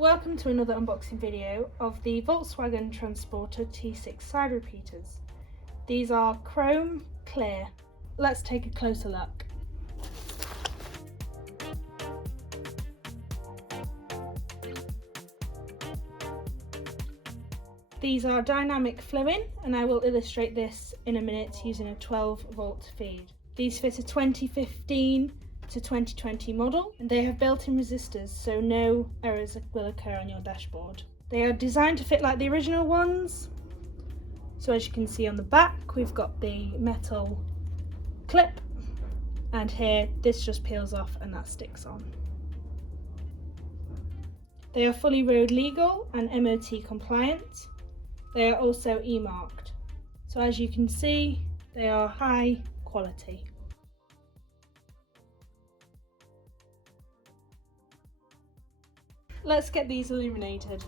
Welcome to another unboxing video of the Volkswagen Transporter T6 side repeaters. These are chrome clear. Let's take a closer look. These are dynamic flowing, and I will illustrate this in a minute using a 12-volt feed. These fit a 2015 to 2020 model, and they have built-in resistors, so no errors will occur on your dashboard. They are designed to fit like the original ones. So as you can see on the back, we've got the metal clip, and here this just peels off and that sticks on. They are fully road legal and MOT compliant. They are also E-marked. So as you can see, they are high quality. Let's get these illuminated.